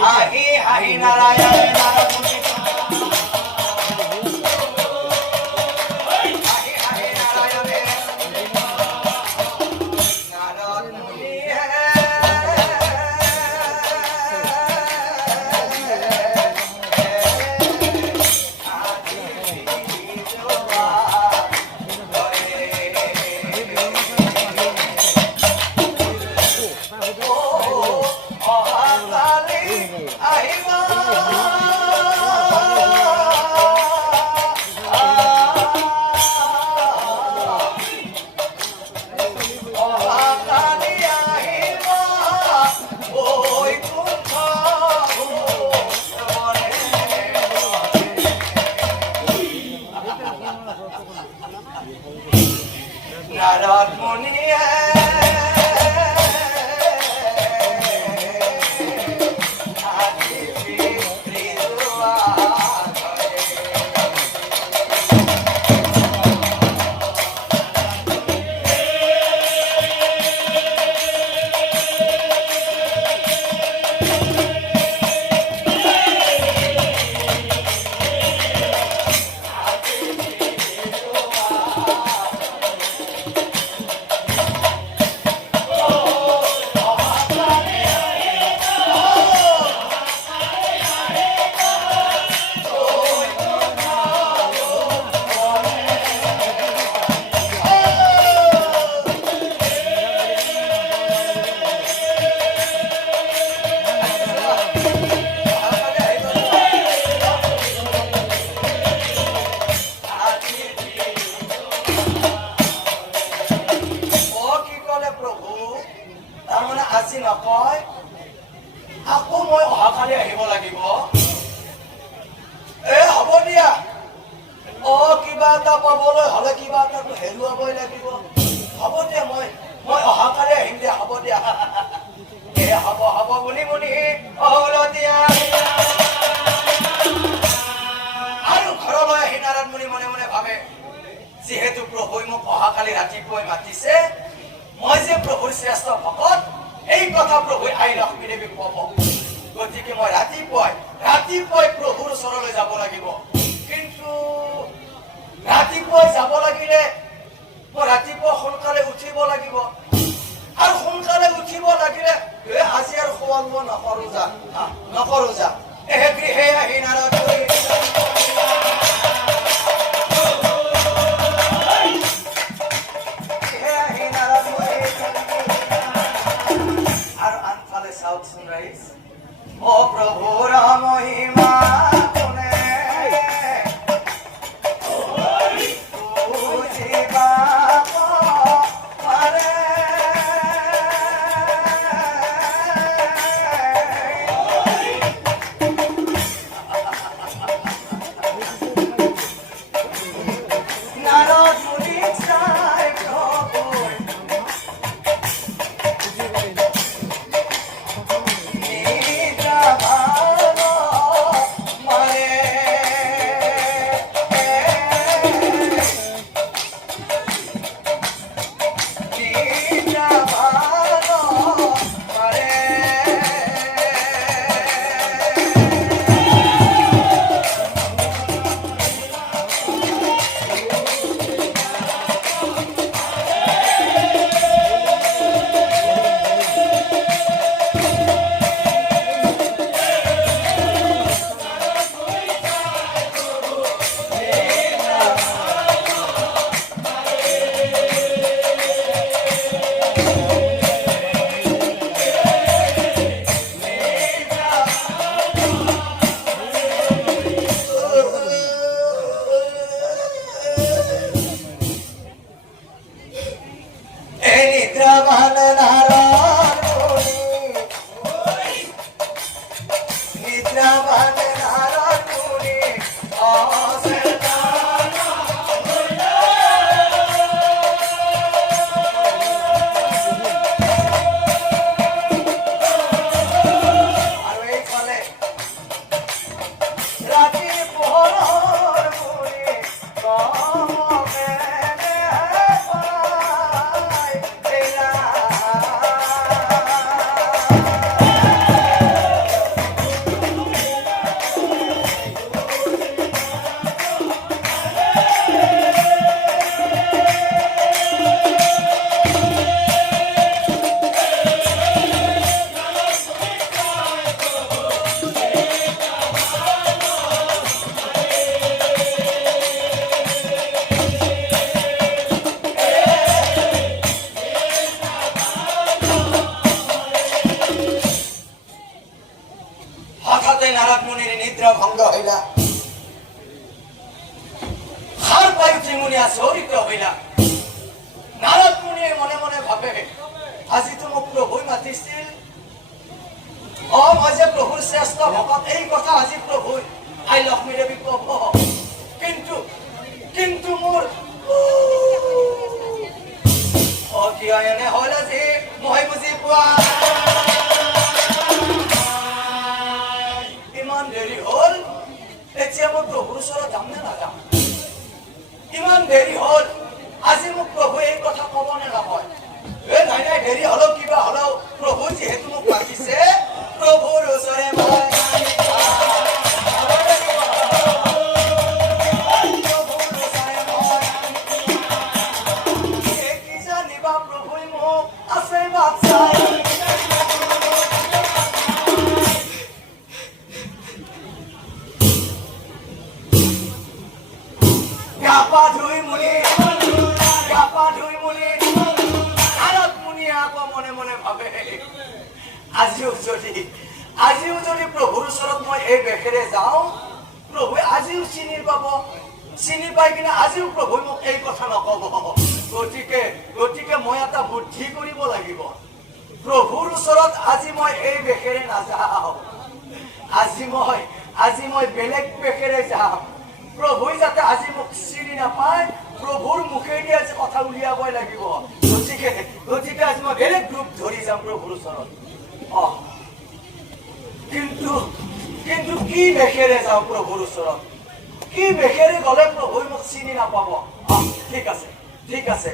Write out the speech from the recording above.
হাহি হাহি নারায়ণ নারদ মুনি হাহি হাহি নারায়ণ নারদ মুনি নারদ মুনি আজি নকয় আকৌ মই অহাকালি আহিব লাগিব হ'ব দিয়া কিবা এটা পাবলৈ হলে কিবা এটা হেৰুৱাবই লাগিব হ'ব দিয়া মই অহাকালি আহিম দিয়া হ'ব দিয়া হ'ব হ'ব বুলি বুলি দিয়া আৰু ঘৰলৈ আহি নাৰায়ণ মুনি মনে মনে ভাবে যিহেতু প্ৰভুই মোক অহাকালি ৰাতিপুৱাই মাতিছে মই যে প্ৰভুৰ শ্ৰেষ্ঠ ভকত এই কথা প্ৰভুই আই লক্ষ্মী দেৱীক ক'ব গতিকে মই ৰাতিপুৱাই প্ৰভুৰ ওচৰলৈ যাব লাগিব কিন্তু ৰাতিপুৱাই যাব লাগিলে মই ৰাতিপুৱা সোনকালে উঠিব লাগিব আৰু সোনকালে উঠিব লাগিলে আজি আৰু খোৱাব নকৰো যা গৃহে আহি নাৰদ ও প্ৰভু মহিমা নিদ্ৰা ভঙ্গ হইলা হাৰ পাই উঠি মুনি আচৰিত হইলা নাৰদ মুনিয়ে মনে মনে ভাবে আজি তো মোক প্ৰভুই মাতিছিল মই যে প্ৰভুৰ শ্ৰেষ্ঠ ভকত এই কথা আজি প্ৰভুই আই লক্ষ্মী দেৱীক ক'ব কিন্তু মোৰ কিয় এনে হ'ল আজি মই বুজি পোৱা ইমান দেৰি হ'ল এতিয়া মই প্ৰভুৰ ওচৰত যাম নে নাযাম ইমান দেৰি হ'ল আজি মোক প্ৰভুৱে এই কথা ক'ব নে নকয় নাই দেৰি হ'লেও কিবা হ'লেও প্ৰভু যিহেতু মোক মাতিছে প্ৰভুৰ ওচৰে মই আজিও যদি প্ৰভুৰ ওচৰত মই এই বেশেৰে যাওঁ প্ৰভুৱে আজিও চিনি পাই কিনে আজিও প্ৰভুৱে মোক এই কথা নক'ব গতিকে মই এটা বুদ্ধি কৰিব লাগিব প্ৰভুৰ ওচৰত আজি মই এই বেশেৰে নাযাওঁ আজি মই বেলেগ বেশেৰে যাম প্ৰভুই যাতে আজি মোক চিনি নাপায় প্ৰভুৰ মুখেদি আজি কথা উলিয়াবই লাগিব গতিকে আজি মই বেলেগ ৰূপ ধৰি যাম প্ৰভুৰ ওচৰত কিন্তু কি বেশেৰে যাওঁ প্ৰভুৰ ওচৰত কি বেশেৰে গ'লে প্ৰভুই মোক চিনি নাপাব ঠিক আছে